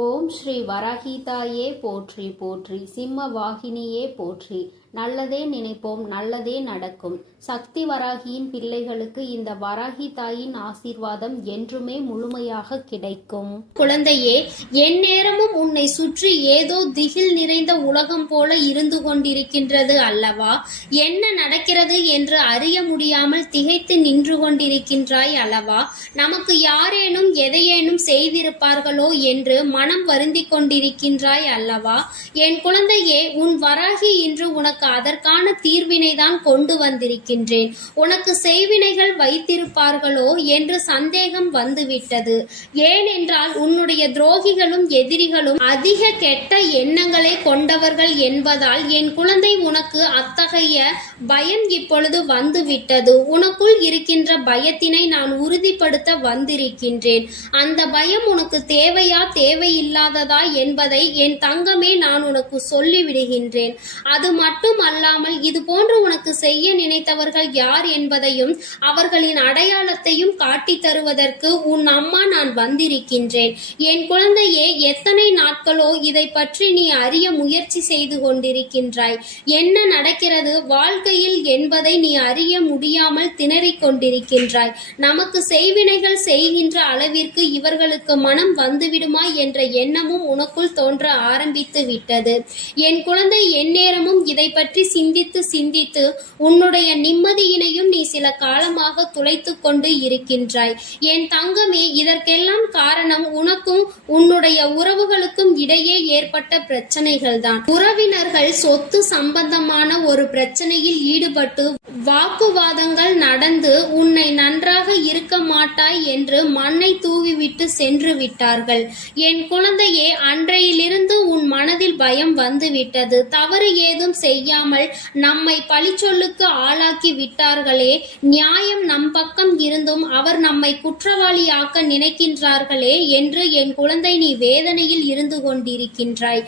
ஓம் ஸ்ரீ வரஹீதாயே போற்றி போற்றி சிம்ம வாகினியே போற்றி. நல்லதே நினைப்போம் நல்லதே நடக்கும். சக்தி வராகியின் பிள்ளைகளுக்கு இந்த வராகி தாயின் ஆசீர்வாதம் என்றுமே முழுமையாக கிடைக்கும். குழந்தையே எந்நேரமும் உன்னை சுற்றி ஏதோ திகில் நிறைந்த உலகம் போல இருந்து கொண்டிருக்கின்றது அல்லவா? என்ன நடக்கிறது என்று அறிய முடியாமல் திகைத்து நின்று கொண்டிருக்கின்றாய் அல்லவா? நமக்கு யாரேனும் எதையேனும் செய்திருப்பார்களோ என்று மனம் வருந்திக் கொண்டிருக்கின்றாய் அல்லவா? என் குழந்தையே உன் வராகி இன்று உனக்கு அதற்கான தீர்வினை தான் கொண்டு வந்திருக்கின்றேன். உனக்கு செய்வினைகள் வைத்திருப்பார்களோ என்று சந்தேகம் வந்துவிட்டது. ஏனென்றால் உன்னுடைய துரோகிகளும் எதிரிகளும் அதிக கெட்ட எண்ணங்களை கொண்டவர்கள் என்பதால் என் குழந்தை உனக்கு அத்தகைய பயம் இப்பொழுது வந்துவிட்டது. உனக்குள் இருக்கின்ற பயத்தினை நான் உறுதிப்படுத்த வந்திருக்கின்றேன். அந்த பயம் உனக்கு தேவையா தேவையில்லாததா என்பதை என் தங்கமே நான் உனக்கு சொல்லிவிடுகின்றேன். அது மட்டும் அல்லாமல் இது போன்று உனக்கு செய்ய நினைத்தவர்கள் யார் என்பதையும் அவர்களின் அடையாளத்தையும் காட்டித் தருவதற்கு உன் அம்மா நான் வந்திருக்கின்றேன். என் குழந்தையே எத்தனை நாட்களோ இதை பற்றி நீ அறிய முயற்சி செய்து கொண்டிருக்கின்றாய். என்ன நடக்கிறது? வாழ்க்கையில் என்பதை நீ அறிய முடியாமல் திணறிக் கொண்டிருக்கின்றாய். நமக்கு செய்வினைகள் செய்கின்ற அளவிற்கு இவர்களுக்கு மனம் வந்துவிடுமா என்ற எண்ணமும் உனக்குள் தோன்ற ஆரம்பித்து விட்டது. என் குழந்தை எந்நேரமும் இதை பற்றி சிந்தித்து சிந்தித்து உன்னுடைய நிம்மதியினையும் நீ சில காலமாக துளைத்துக் கொண்டு இருக்கின்றாய். என் தங்கமே இதற்கெல்லாம் காரணம் உனக்கும் உன்னுடைய உறவுகளுக்கும் இடையே ஏற்பட்ட பிரச்சனைகள் தான் உறவினர்கள் சொத்து சம்பந்தமான ஒரு பிரச்சனையில் ஈடுபட்டு வாக்குவாதங்கள் நடந்து உன்னை நன்றாக இருக்க மாட்டாய் என்று மண்ணை தூவிவிட்டு சென்று விட்டார்கள். என் குழந்தையே அன்றையிலிருந்து உன் மனதில் பயம் வந்துவிட்டது. தவறு ஏதும் செய்யாமல் நம்மை பழிச்சொல்லுக்கு ஆளாக்கி விட்டார்களே. நியாயம் நம் பக்கம் இருந்தும் அவர் நம்மை குற்றவாளியாக்க நினைக்கின்றார்களே என்று என் குழந்தை நீ வேதனையில் இருந்து கொண்டிருக்கின்றாய்.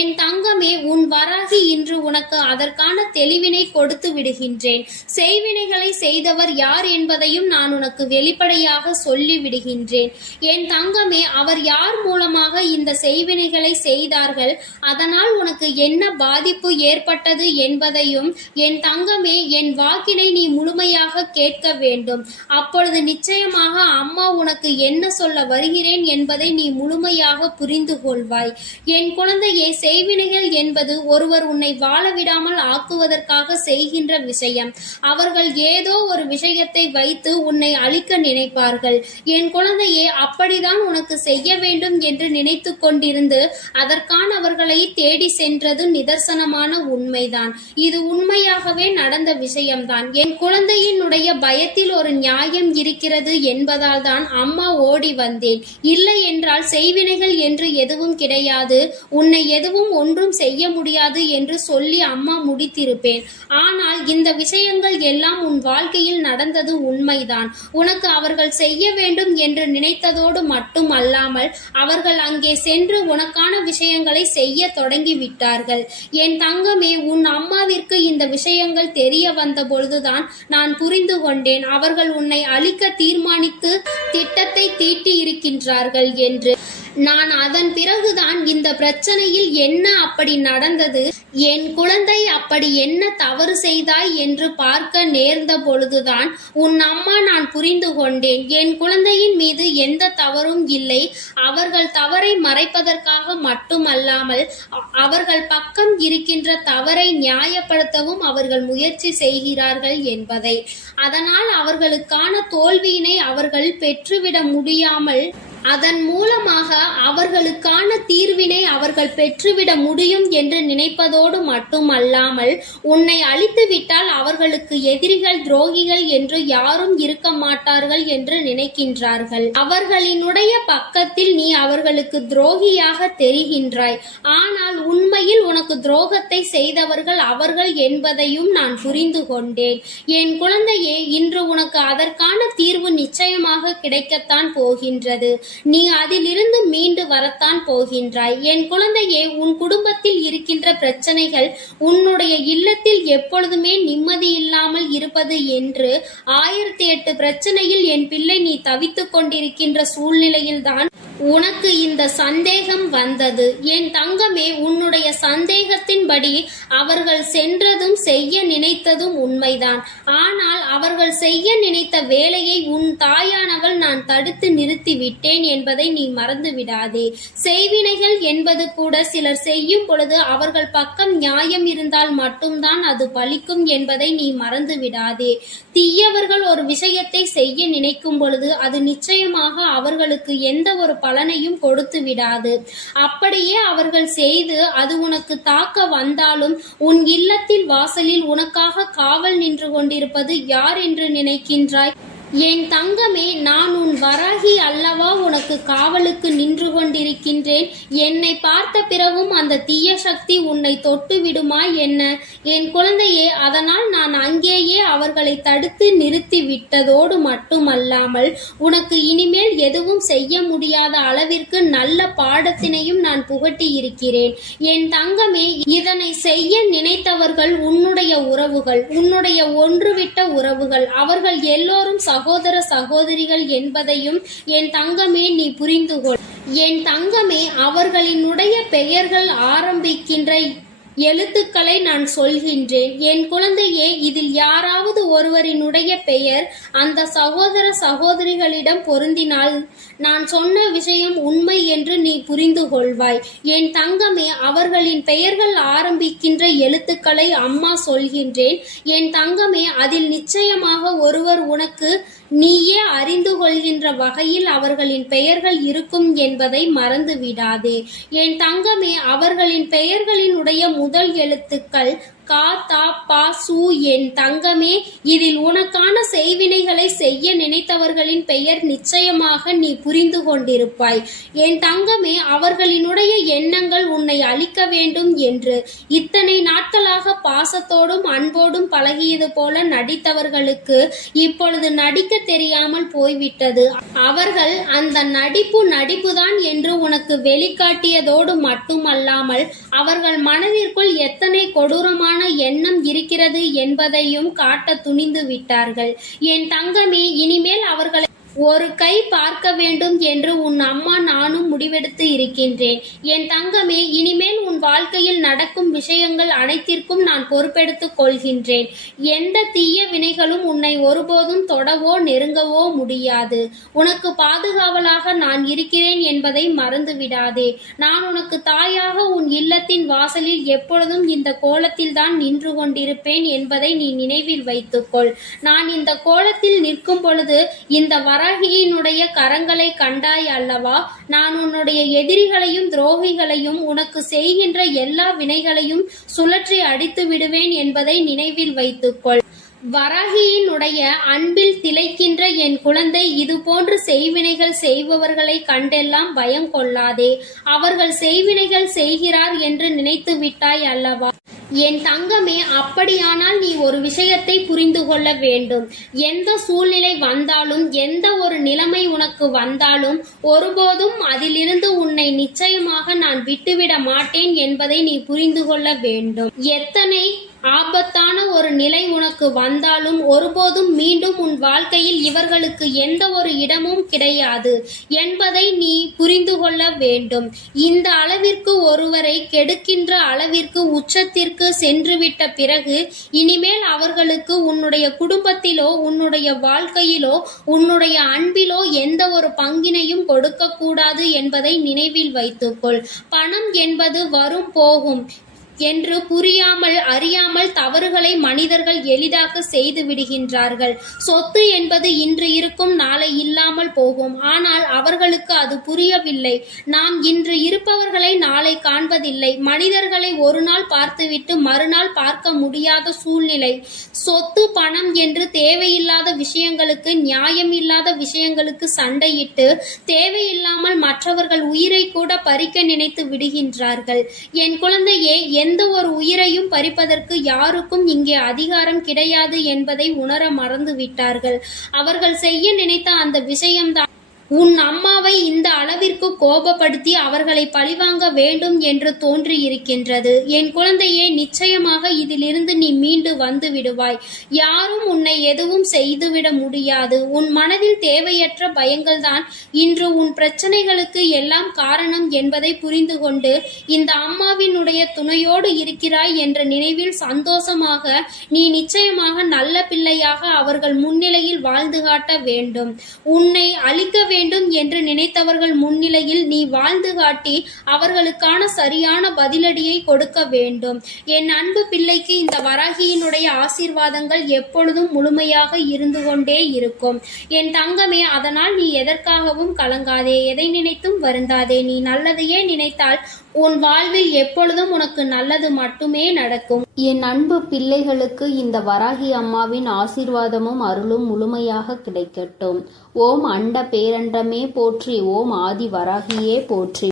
என் தங்கமே உன் வராகி இன்று உனக்கு அதற்கான தெளிவினை கொடுத்து விடுகின்றேன். செய்வினைகளை செய்தவர் யார் என்பதையும் நான் உனக்கு வெளிப்படையாக சொல்லி விடுகின்றேன். என் தங்கமே அவர் யார் மூலமாக இந்த செய்வினைகளை செய்தார்கள்? அதனால் உனக்கு என்ன பாதிப்பு ஏற்பட்டது என்பதையும் என் தங்கமே என் வாக்கினை நீ முழுமையாக கேட்க வேண்டும். அப்பொழுது நிச்சயமாக அம்மா உனக்கு என்ன சொல்ல வருகிறேன் என்பதை நீ முழுமையாக புரிந்து கொள்வாய் என் குழந்தையே செய்வினைகள் என்பது ஒருவர் உன்னை வாழ விடாமல் ஆக்குவதற்காக செய்கின்ற விஷயம். அவர்கள் ஏதோ ஒரு விஷயத்தை வைத்து உன்னை அழிக்க நினைப்பார்கள். என் குழந்தையே அப்படிதான் உனக்கு செய்ய வேண்டும் என்று நினைத்து கொண்டிருந்து அதற்கானவர்களை தேடி சென்றது நிதர்சனமான உண்மை உண்மைதான். இது உண்மையாகவே நடந்த விஷயம்தான். என் குழந்தையினுடைய பயத்தில் ஒரு நியாயம் இருக்கிறது என்பதால் தான் அம்மா ஓடி வந்தேன். இல்லை என்றால் செய்வினைகள் என்று எதுவும் கிடையாது. உன்னை எதுவும் ஒன்றும் செய்ய முடியாது என்று சொல்லி அம்மா முடித்திருப்பேன். ஆனால் இந்த விஷயங்கள் எல்லாம் உன் வாழ்க்கையில் நடந்தது உண்மைதான். உனக்கு அவர்கள் செய்ய வேண்டும் என்று நினைத்ததோடு மட்டும் அல்லாமல் அவர்கள் அங்கே சென்று உனக்கான விஷயங்களை செய்ய தொடங்கி விட்டார்கள். என் தங்கமே உன் அம்மாவிற்கு இந்த விஷயங்கள் தெரிய வந்த பொழுதுதான் நான் புரிந்து கொண்டேன். அவர்கள் உன்னை அழிக்க தீர்மானித்து திட்டத்தை தீட்டி இருக்கின்றார்கள் என்று. நான் அதன் பிறகுதான் இந்த பிரச்சனையில் என்ன அப்படி நடந்தது? என் குழந்தை அப்படி என்ன தவறு செய்தாய் என்று பார்க்க நேர்ந்த பொழுதுதான் உன் அம்மா நான் புரிந்து கொண்டேன். என் குழந்தையின் மீது எந்த தவறும் இல்லை. அவர்கள் தவறை மறைப்பதற்காக மட்டுமல்லாமல் அவர்கள் பக்கம் இருக்கின்ற தவறை நியாயப்படுத்தவும் அவர்கள் முயற்சி செய்கிறார்கள் என்பதை. அதனால் அவர்களுக்கான தோல்வியினை அவர்கள் பெற்றுவிட முடியாமல் அதன் மூலமாக அவர்களுக்கான தீர்வினை அவர்கள் பெற்றுவிட முடியும் என்று நினைப்பதோடு மட்டுமல்லாமல் உன்னை அழித்துவிட்டால் அவர்களுக்கு எதிரிகள் துரோகிகள் என்று யாரும் இருக்க மாட்டார்கள் என்று நினைக்கின்றார்கள். அவர்களினுடைய பக்கத்தில் நீ அவர்களுக்கு துரோகியாக தெரிகின்றாய். ஆனால் உண்மையில் உனக்கு துரோகத்தை செய்தவர்கள் அவர்கள் என்பதையும் நான் புரிந்து கொண்டேன். என் குழந்தையே இன்று உனக்கு அதற்கான தீர்வு நிச்சயமாக கிடைக்கத்தான் போகின்றது. நீ அதிலிருந்து மீண்டு வரத்தான் போகின்றாய். என் குழந்தையே உன் குடும்பத்தில் இருக்கின்ற பிரச்சனைகள் உன்னுடைய இல்லத்தில் எப்பொழுதுமே நிம்மதி இல்லாமல் இருப்பது என்று ஆயிரத்தி எட்டு பிரச்சனையில் என் பிள்ளை நீ தவித்துக் கொண்டிருக்கின்ற சூழ்நிலையில்தான் உனக்கு இந்த சந்தேகம் வந்தது. என் தங்கமே உன்னுடைய சந்தேகத்தின்படி அவர்கள் சென்றதும் செய்ய நினைத்ததும் உண்மைதான். ஆனால் அவர்கள் செய்ய நினைத்த வேலையை உன் தாயானவள் நான் தடுத்து நிறுத்தி விட்டேன் என்பதை நீ மறந்து விடாதே செய்வினைகள் என்பது கூட சிலர் செய்யும் பொழுது அவர்கள் பக்கம் நியாயம் இருந்தால் மட்டும்தான் அது பலிக்கும் என்பதை நீ மறந்து விடாதே தீயவர்கள் ஒரு விஷயத்தை செய்ய நினைக்கும் பொழுது அது நிச்சயமாக அவர்களுக்கு எந்த ஒரு பலனையும் கொடுத்து விடாது. அப்படியே அவர்கள் செய்து அது உனக்கு தாக்க வந்தாலும் உன் இல்லத்தில் வாசலில் உனக்காக காவல் நின்று கொண்டிருப்பது யார் என்று நினைக்கின்றாய்? என் தங்கமே நான் உன் வராகி அல்லவா உனக்கு காவலுக்கு நின்று கொண்டிருக்கின்றேன்? என்னை பார்த்த பிறகும் அந்த தீய சக்தி உன்னை தொட்டு விடுமா என்ன? என் குழந்தையே அதனால் நான் அங்கேயே அவர்களை தடுத்து நிறுத்தி விட்டதோடு மட்டுமல்லாமல் உனக்கு இனிமேல் எதுவும் செய்ய முடியாத அளவிற்கு நல்ல பாடத்தினையும் நான் புகட்டி இருக்கிறேன். என் தங்கமே இதனை செய்ய நினைத்தவர்கள் உன்னுடைய உறவுகள் உன்னுடைய ஒன்றுவிட்ட உறவுகள் அவர்கள் எல்லோரும் சகோதர சகோதரிகள் என்பதையும் என் தங்கமே நீ புரிந்து கொள் என் தங்கமே அவர்களினுடைய பெயர்கள் ஆரம்பிக்கின்ற எழுத்துக்களை நான் சொல்கின்றேன். என் குழந்தையே இதில் யாராவது ஒருவரினுடைய பெயர் அந்த சகோதர சகோதரிகளிடம் பொருந்தினால் நான் சொன்ன விஷயம் உண்மை என்று நீ புரிந்து கொள்வாய். என் தங்கமே அவர்களின் பெயர்கள் ஆரம்பிக்கின்ற எழுத்துக்களை அம்மா சொல்கின்றேன். என் தங்கமே அதில் நிச்சயமாக ஒருவர் உனக்கு நீயே அறிந்து கொள்கின்ற வகையில் அவர்களின் பெயர்கள் இருக்கும் என்பதை மறந்து விடாதே என் தங்கமே அவர்களின் பெயர்களினுடைய முதல் எழுத்துக்கள் கா தா பா சு என் தங்கமே இதில் உனக்கான செய்வினைகளை செய்ய நினைத்தவர்களின் பெயர் நிச்சயமாக நீ புரிந்து கொண்டிருப்பாய். என் தங்கமே அவர்களினுடைய எண்ணங்கள் உன்னை அழிக்க வேண்டும் என்று. இத்தனை நாட்களாக பாசத்தோடும் அன்போடும் பழகியது போல நடித்தவர்களுக்கு இப்பொழுது நடிக்க தெரியாமல் போய்விட்டது. அவர்கள் அந்த நடிப்பு நடிப்புதான் என்று உனக்கு வெளிக்காட்டியதோடு மட்டுமல்லாமல் அவர்கள் மனதிற்குள் எத்தனை கொடூரமான எண்ணம் இருக்கிறது என்பதையும் காட்ட துணிந்து விட்டார்கள். என் தங்கமே இனிமேல் அவர்களை ஒரு கை பார்க்க வேண்டும் என்று உன் அம்மா நானும் முடிவெடுத்து இருக்கின்றேன். என் தங்கமே இனிமேல் உன் வாழ்க்கையில் நடக்கும் விஷயங்கள் அனைத்திற்கும் நான் பொறுப்பெடுத்துக் கொள்கின்றேன். எந்த தீய வினைகளும் உன்னை ஒருபோதும் தொடவோ நெருங்கவோ முடியாது. உனக்கு பாதுகாவலாக நான் இருக்கிறேன் என்பதை மறந்து விடாதே நான் உனக்கு தாயாக உன் இல்லத்தின் வாசலில் எப்பொழுதும் இந்த கோலத்தில் தான் நின்று கொண்டிருப்பேன் என்பதை நீ நினைவில் வைத்துக்கொள். நான் இந்த கோலத்தில் நிற்கும் பொழுது இந்த வராகியினுடைய கரங்களை கண்டாய் அல்லவா? நான் உன்னுடைய எதிரிகளையும் துரோகிகளையும் உனக்கு செய்கின்ற எல்லா வினைகளையும் சுழற்றி அடித்து விடுவேன் என்பதை நினைவில் வைத்துக்கொள். வராகியினுடைய அன்பில் திளைக்கின்ற என் குழந்தை இது போன்று செய்வினைகள் செய்பவர்களை கண்டெல்லாம் பயம் கொள்ளாதே. அவர்கள் செய்வினைகள் செய்கிறார் என்று நினைத்து விட்டாய் அல்லவா? என் தங்கமே அப்படியானால் நீ ஒரு விஷயத்தை புரிந்து கொள்ள வேண்டும். எந்த சூழ்நிலை வந்தாலும் எந்த ஒரு நிலைமை உனக்கு வந்தாலும் ஒருபோதும் அதிலிருந்து உன்னை நிச்சயமாக நான் விட்டுவிட மாட்டேன் என்பதை நீ புரிந்து கொள்ள வேண்டும். எத்தனை ஆபத்தான ஒரு நிலை உனக்கு வந்தாலும் ஒருபோதும் மீண்டும் உன் வாழ்க்கையில் இவர்களுக்கு எந்த ஒரு இடமும் கிடையாது என்பதை நீ புரிந்து கொள்ள வேண்டும். இந்த அளவிற்கு ஒருவரை கெடுக்கின்ற அளவிற்கு உச்சத்திற்கு சென்றுவிட்ட பிறகு இனிமேல் அவர்களுக்கு உன்னுடைய குடும்பத்திலோ உன்னுடைய வாழ்க்கையிலோ உன்னுடைய அன்பிலோ எந்த ஒரு பங்கினையும் கொடுக்கக்கூடாது என்பதை நினைவில் வைத்துக்கொள். பணம் என்பது வரும் போகும். என்று புரியாமல் அறியாமல் தவறுகளை மனிதர்கள் எளிதாக செய்து விடுகின்றார்கள். சொத்து என்பது இன்று இருக்கும் நாளை இல்லாமல் போகும். ஆனால் அவர்களுக்கு அது புரியவில்லை. நாம் இன்று இருப்பவர்களை நாளை காண்பதில்லை. மனிதர்களை ஒரு நாள் பார்த்துவிட்டு மறுநாள் பார்க்க முடியாத சூழ்நிலை. சொத்து பணம் என்று தேவையில்லாத விஷயங்களுக்கு நியாயம் இல்லாத விஷயங்களுக்கு சண்டையிட்டு தேவையில்லாமல் மற்றவர்கள் உயிரை கூட பறிக்க நினைத்து விடுகின்றார்கள். என் குழந்தையே எந்த ஒரு உயிரையும் பறிப்பதற்கு யாருக்கும் இங்கே அதிகாரம் கிடையாது என்பதை உணர மறந்து விட்டார்கள் அவர்கள் செய்ய நினைத்த அந்த விஷயம்தான் உன் அம்மாவை இந்த அளவிற்கு கோபப்படுத்தி அவர்களை பழிவாங்க வேண்டும் என்று தோன்றியிருக்கின்றது. என் குழந்தையே நிச்சயமாக இதிலிருந்து நீ மீண்டு வந்து விடுவாய். யாரும் உன்னை எதுவும் செய்துவிட முடியாது. உன் மனதில் தேவையற்ற பயங்கள்தான். இன்று உன் பிரச்சனைகளுக்கு எல்லாம் காரணம் என்பதை புரிந்து கொண்டு இந்த அம்மாவினுடைய துணையோடு இருக்கிறாய் என்ற நினைவில் சந்தோஷமாக நீ நிச்சயமாக நல்ல பிள்ளையாக அவர்கள் முன்னிலையில் வாழ்ந்து காட்ட வேண்டும். உன்னை அழிக்க வேண்டும் என்று நினைத்தவர்கள் முன்னிலையில் நீ வாழ்ந்து காட்டி அவர்களுக்கான சரியான பதிலடியை கொடுக்க வேண்டும். என் அன்பு பிள்ளைக்கு இந்த வராகியினுடைய ஆசீர்வாதங்கள் எப்பொழுதும் முழுமையாக இருந்து கொண்டே இருக்கும். என் தங்கமே அதனால் நீ எதற்காகவும் கலங்காதே எதை நினைத்தும் வருந்தாதே. நீ நல்லதையே நினைத்தால் உன் வாழ்வில் எப்பொழுதும் உனக்கு நல்லது மட்டுமே நடக்கும். என் அன்பு பிள்ளைகளுக்கு இந்த வராகி அம்மாவின் ஆசீர்வாதமும் அருளும் முழுமையாக கிடைக்கட்டும். ஓம் அண்ட பேரண்டமே போற்றி ஓம் ஆதி வராகியே போற்றி.